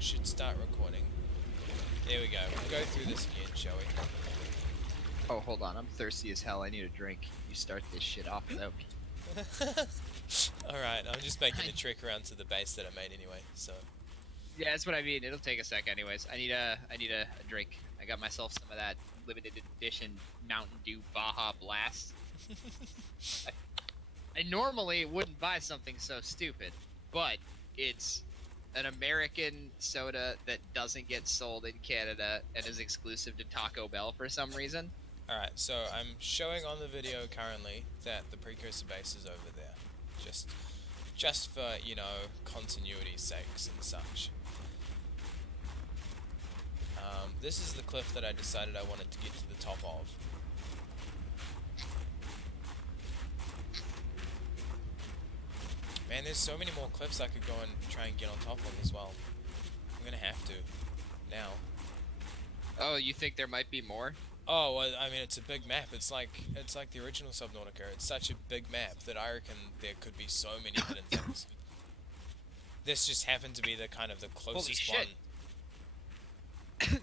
should start recording. There we go. We'll go through this again, shall we? Oh, hold on. I'm thirsty as hell. I need a drink. You start this shit off without me. Alright, I'm just making the trek around to the base that I made anyway, so... Yeah, that's what I mean. It'll take a sec anyways. I need a drink. I got myself some of that limited edition Mountain Dew Baja Blast. I normally wouldn't buy something so stupid, but it's an American soda that doesn't get sold in Canada and is exclusive to Taco Bell for some reason. Alright, so I'm showing on the video currently that the precursor base is over there. Just for, you know, continuity's sakes and such. This is the cliff that I decided I wanted to get to the top of. Man, there's so many more cliffs I could go and try and get on top of as well. I'm gonna have to. Now. Oh, you think there might be more? Oh, well, I mean, it's a big map. It's like the original Subnautica. It's such a big map that I reckon there could be so many hidden things. This just happened to be the kind of the closest one.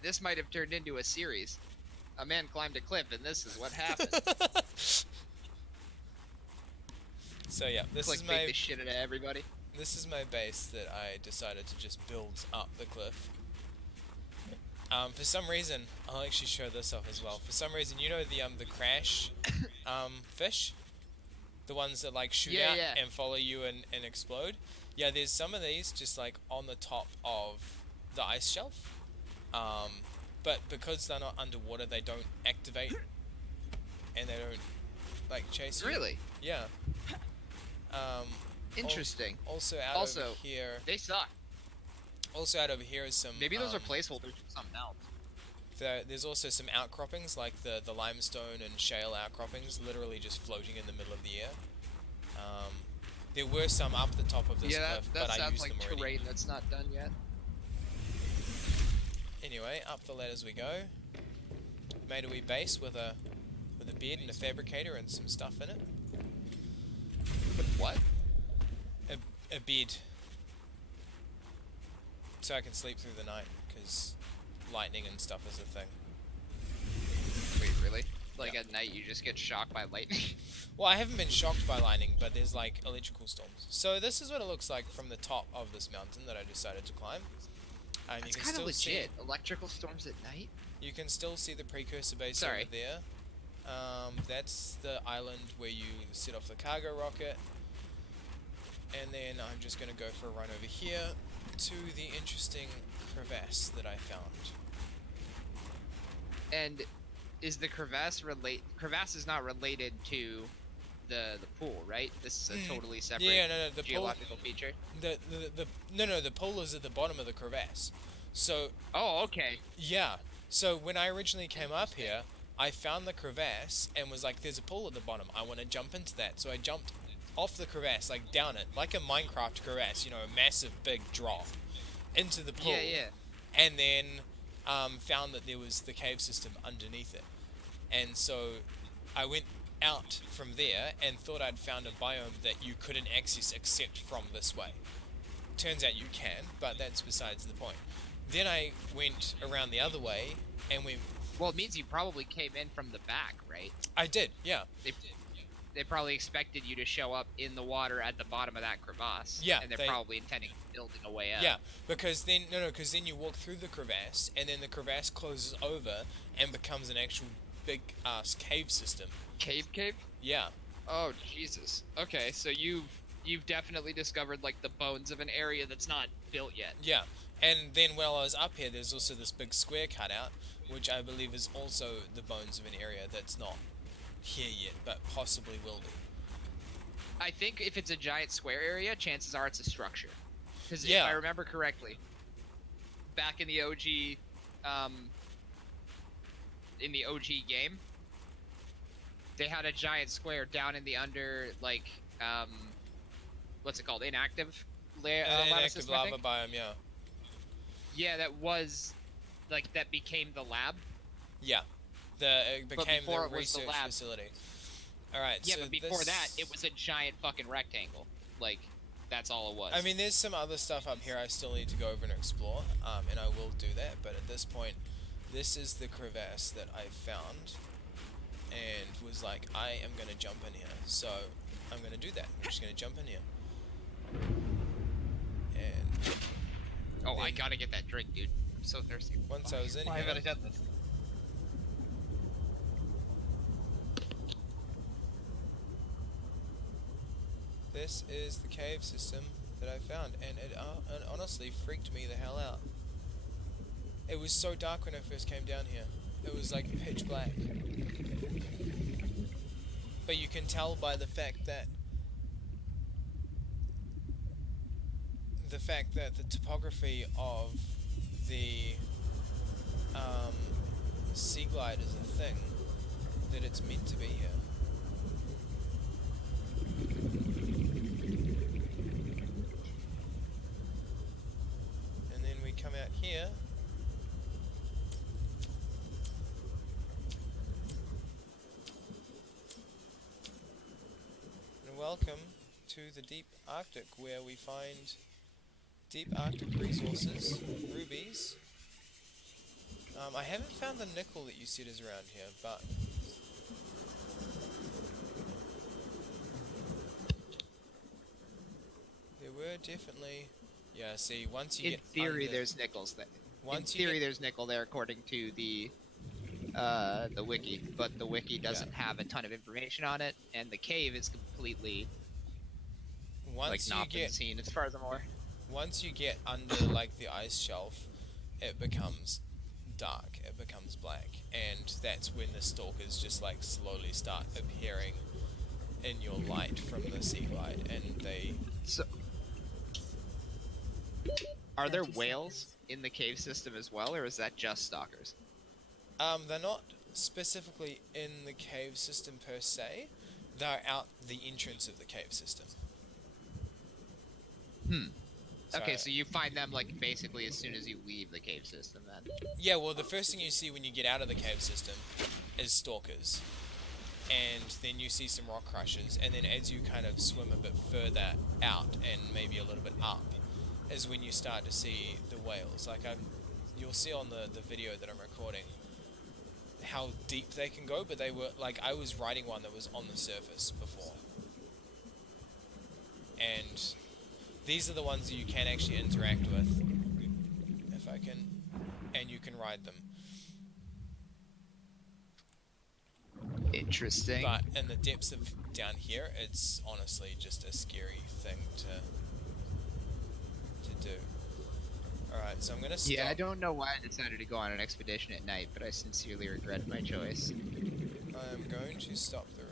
This might have turned into a series. A man climbed a cliff, and this is what happened. So yeah, this is the shit out of everybody. This is my base that I decided to just build up the cliff. For some reason, I'll actually show this off as well. For some reason, you know the crash fish? The ones that like shoot out and follow you and explode? Yeah, there's some of these just like on the top of the ice shelf. But because they're not underwater, they don't activate and they don't like chase you. Really? Yeah. Interesting. Also over here. They suck. Also out over here is some... Maybe those are placeholders for something else. There's also some outcroppings, like the limestone and shale outcroppings, literally just floating in the middle of the air. There were some up the top of this cliff, but I used them already. Yeah, that sounds like terrain that's not done yet. Anyway, up the ladders we go. Made a wee base with a bed and a fabricator and some stuff in it. What? A bed. So I can sleep through the night, because lightning and stuff is a thing. Wait, really? Like at night you just get shocked by lightning? Well, I haven't been shocked by lightning, but there's like electrical storms. So this is what it looks like from the top of this mountain that I decided to climb. And That's you can kind of legit. See, electrical storms at night? You can still see the precursor base over there. That's the island where you set off the cargo rocket. And then I'm just going to go for a run over here to the interesting crevasse that I found. And is the crevasse is not related to the pool, right? This is a totally separate the geological feature. The pool is at the bottom of the crevasse. So oh, okay. Yeah. So when I originally came up here, I found the crevasse and was like, there's a pool at the bottom. I want to jump into that. So I jumped off the crevasse, like down it, like a Minecraft crevasse, you know, a massive big drop into the pool. Yeah. And then found that there was the cave system underneath it. And so I went out from there and thought I'd found a biome that you couldn't access except from this way. Turns out you can, but that's besides the point. Then I went around the other way and went... Well, it means you probably came in from the back, right? I did, yeah. They probably expected you to show up in the water at the bottom of that crevasse. Yeah. And they're probably intending building a way up. Yeah, because then... because then you walk through the crevasse, and then the crevasse closes over and becomes an actual big-ass cave system. Cave? Yeah. Oh, Jesus. Okay, so you've definitely discovered, like, the bones of an area that's not built yet. Yeah. And then while I was up here, there's also this big square cutout, which I believe is also the bones of an area that's not here yet, but possibly will be. I think if it's a giant square area, chances are it's a structure. Because if I remember correctly, back in the OG, game, they had a giant square down in the under, like, what's it called? Inactive inactive lava biome, yeah. Yeah, that was, like, that became the lab. Yeah. It became the research facility. Alright, yeah, so but before that, it was a giant fucking rectangle. Like... That's all it was. I mean, there's some other stuff up here I still need to go over and explore, and I will do that, but at this point, this is the crevasse that I found, and was like, I am going to jump in here, so I'm going to do that. I'm just going to jump in here. And oh, I gotta get that drink, dude. I'm so thirsty. once I was in Why here, haven't I done this? this is the cave system that I found, and it honestly freaked me the hell out. It was so dark when I first came down here. It was like pitch black. But you can tell by the fact that the topography of the sea glide is a thing, that it's meant to be here. And then we come out here. And welcome to the deep Arctic, where we find deep Arctic resources, rubies. I haven't found the nickel that you said is around here, but there were definitely. Yeah, see, once you In get theory, under, there's nickels there. once In you theory, get, there's nickel there according to the wiki, but the wiki doesn't have a ton of information on it, and the cave is completely once not you been get seen as far as I'm aware. once you get under like the ice shelf, it becomes dark. It becomes black, and that's when the stalkers just like slowly start appearing in your light from the sea glide, and they. So, are there whales in the cave system as well, or is that just stalkers? They're not specifically in the cave system per se. They're out the entrance of the cave system. Okay, so you find them like basically as soon as you leave the cave system, then. Yeah, well, the first thing you see when you get out of the cave system is stalkers, and then you see some rock crushers, and then as you kind of swim a bit further out and maybe a little bit up, is when you start to see the whales. Like you'll see on the video that I'm recording how deep they can go, but they were like, I was riding one that was on the surface before, and these are the ones that you can actually interact with, if I can, and you can ride them. Interesting. But in the depths of down here, it's honestly just a scary thing to do. Alright, so I'm gonna stop. Yeah, I don't know why I decided to go on an expedition at night, but I sincerely regret my choice. I'm going to stop the